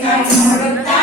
tight